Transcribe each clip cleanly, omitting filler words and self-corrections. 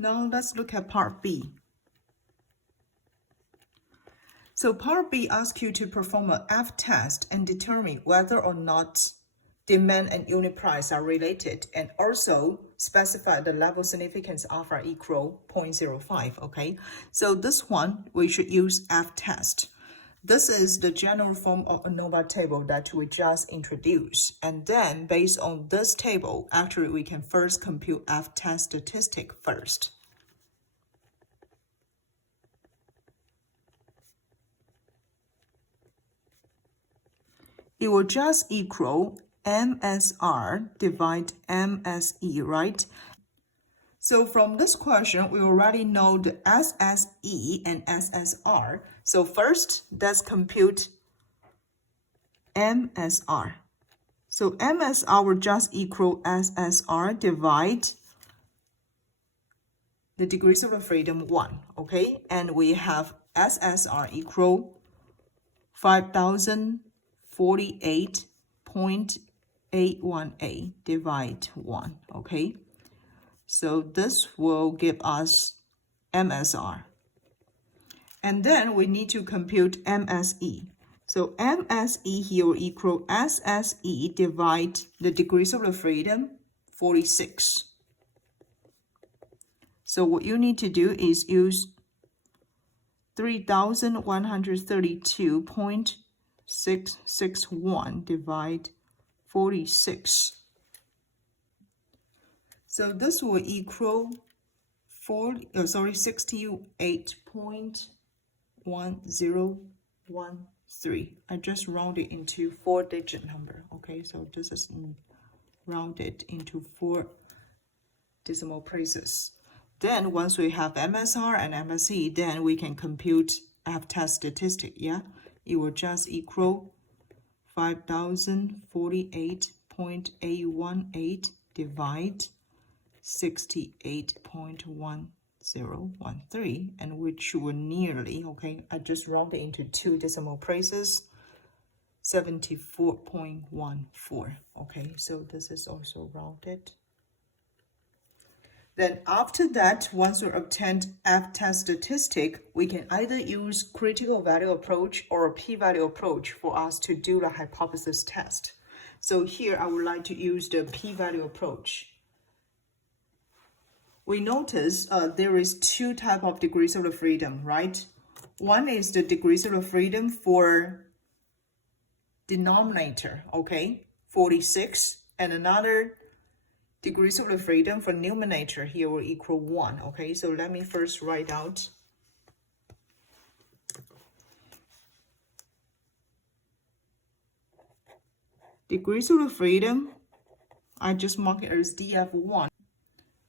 Now let's look at part B. So part B asks you to perform an F-test and determine whether or not demand and unit price are related, and also specify the level significance alpha equal 0.05, okay? So this one, we should use F-test. This is the general form of ANOVA table that we just introduced. And then based on this table, actually we can first compute F-test statistic first. It will just equal MSR divide MSE, right? So from this question, we already know the SSE and SSR. So first, let's compute MSR. So MSR will just equal SSR divide the degrees of freedom 1, okay? And we have SSR equal 5048.818 divide 1, okay? So this will give us MSR. And then we need to compute MSE. So MSE here will equal SSE divide the degrees of freedom 46. So what you need to do is use 3132.661 divide 46. So this will equal 68.1013. I just rounded into 4-digit number. Okay, so this is rounded into 4 decimal places. Then once we have MSR and MSE, then we can compute F-test statistic. Yeah, it will just equal 5048.818 divide 68.1013, and which will nearly, okay, I just rounded into 2 decimal places, 74.14. Okay, so this is also rounded. Then after that, once we obtained F-test statistic, we can either use critical value approach or a p-value approach for us to do the hypothesis test. So here I would like to use the p-value approach. We notice there is 2 types of degrees of freedom, right? One is the degrees of freedom for denominator, okay, 46, and another degrees of freedom for numerator here will equal 1, okay? So let me first write out degrees of freedom. I just mark it as DF1.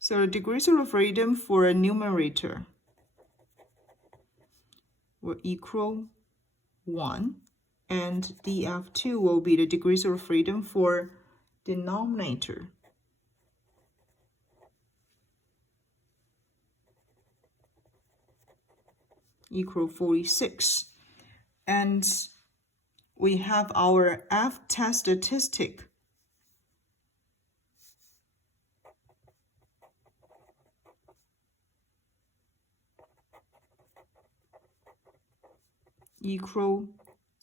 So the degrees of freedom for a numerator will equal 1, and DF2 will be the degrees of freedom for denominator. Equal 46. And we have our F-test statistic equal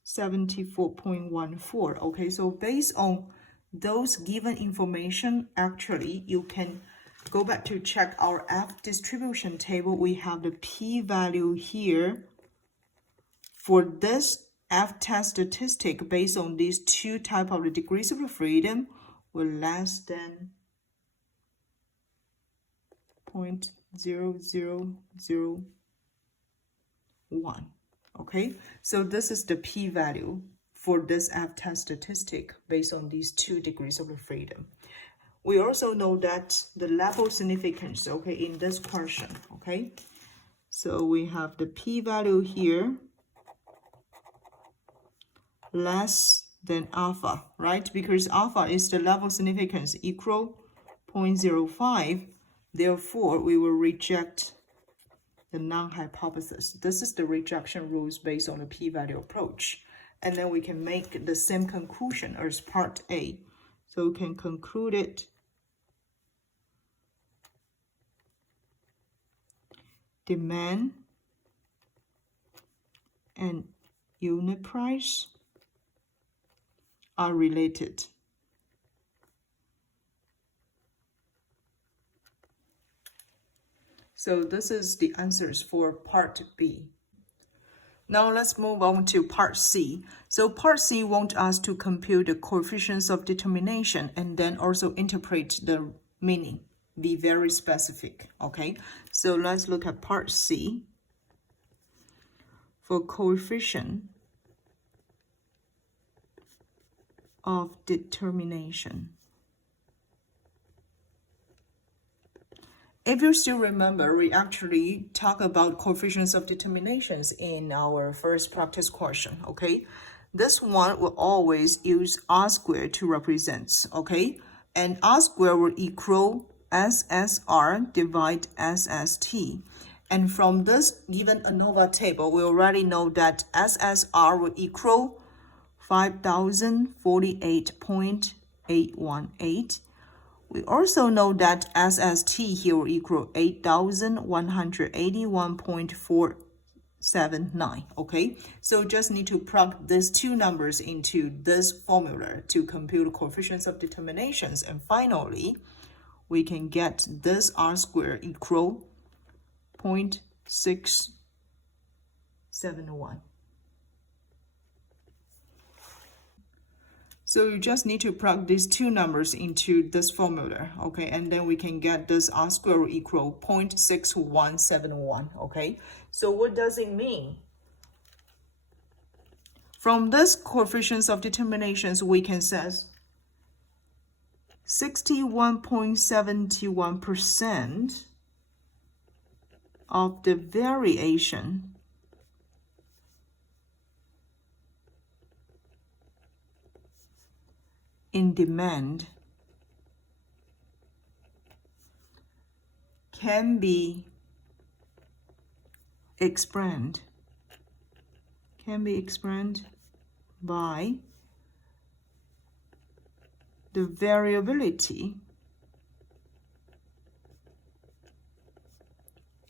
74.14. Okay, so based on those given information, actually you can go back to check our F distribution table. We have the p-value here for this F-test statistic based on these 2 types of the degrees of freedom were less than 0.0001. Okay, so this is the p-value for this F-test statistic based on these 2 degrees of freedom. We also know that the level significance, okay, in this question, okay? So we have the p-value here less than alpha, right? Because alpha is the level significance equal 0.05. Therefore, we will reject the non-hypothesis. This is the rejection rules based on the p-value approach. And then we can make the same conclusion as part A. So we can conclude it demand and unit price are related. So this is the answers for part B. Now let's move on to part C. So part C wants us to compute the coefficients of determination and then also interpret the meaning. Be very specific, okay? So let's look at part C. For coefficient of determination. If you still remember, we actually talk about coefficients of determinations in our first practice question, okay? This one will always use R squared to represent, okay? And R squared will equal SSR divide SST. And from this given ANOVA table, we already know that SSR will equal 5,048.818. We also know that SST here will equal 8,181.479, okay? So just need to plug these two numbers into this formula to compute coefficients of determinations. And finally, we can get this R squared equal 0.671. So you just need to plug these two numbers into this formula, okay? And then we can get this R squared equal 0.6171, okay? So what does it mean? From this coefficients of determinations, we can say 61.71% of the variation in demand can be explained by the variability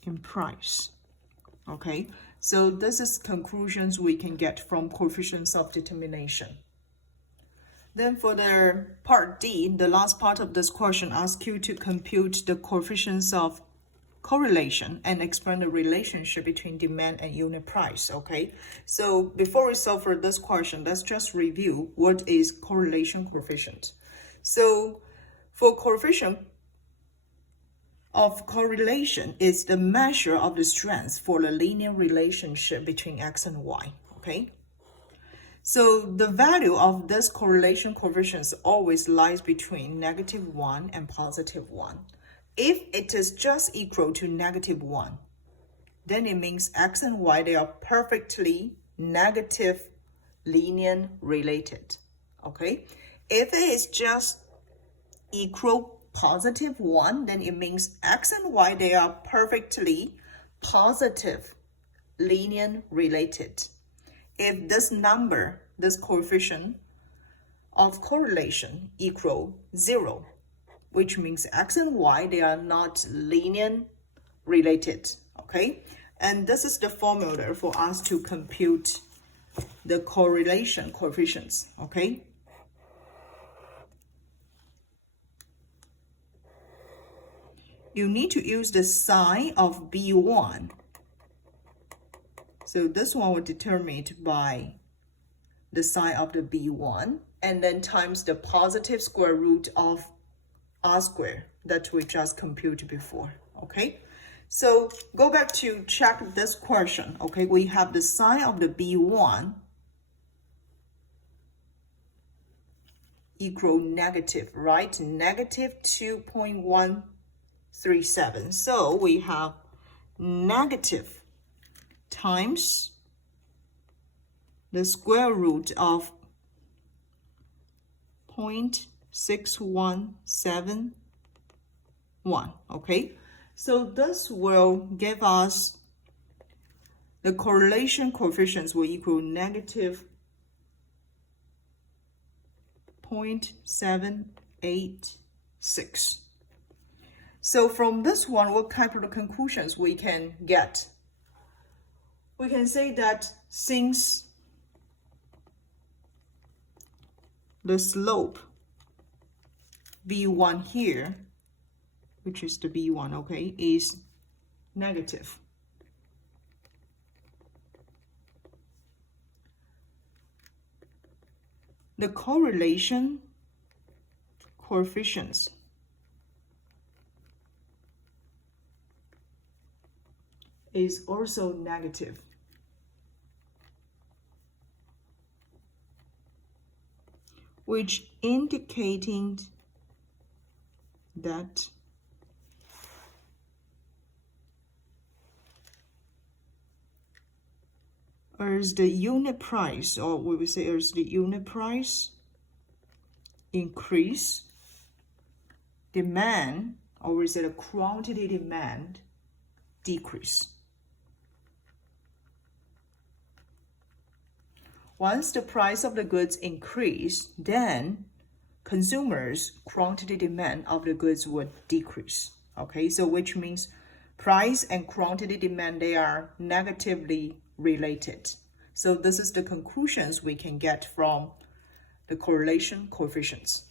in price. Okay, so this is conclusions we can get from coefficients of determination. Then for the part D, the last part of this question asks you to compute the coefficients of correlation and explain the relationship between demand and unit price, okay? So before we solve for this question, let's just review what is correlation coefficient. So for coefficient of correlation is the measure of the strength for the linear relationship between X and Y, okay? So the value of this correlation coefficients always lies between -1 and +1. If it is just equal to -1, then it means X and Y, they are perfectly negative linear related, okay? If it is just equal +1, then it means X and Y, they are perfectly positive linear related. If this number, this coefficient of correlation equal 0, which means X and Y, they are not linear related, okay? And this is the formula for us to compute the correlation coefficients, okay? You need to use the sign of B1. So this one will determine it by the sign of the B1 and then times the positive square root of R squared that we just computed before, okay? So go back to check this question, okay? We have the sign of the B1 equal negative, right? -2.137. So we have negative times the square root of 0.6171, okay? So this will give us the correlation coefficients will equal -0.786. So from this one, what type of conclusions we can get? We can say that since the slope V1 here, which is the B1, okay, is negative, the correlation coefficients is also negative. Which indicating that as the unit price, or we would say as the unit price increase, demand, or we say the quantity demand decrease. Once the price of the goods increase, then consumers' quantity demand of the goods would decrease. Okay, so which means price and quantity demand, they are negatively related. So this is the conclusions we can get from the correlation coefficients.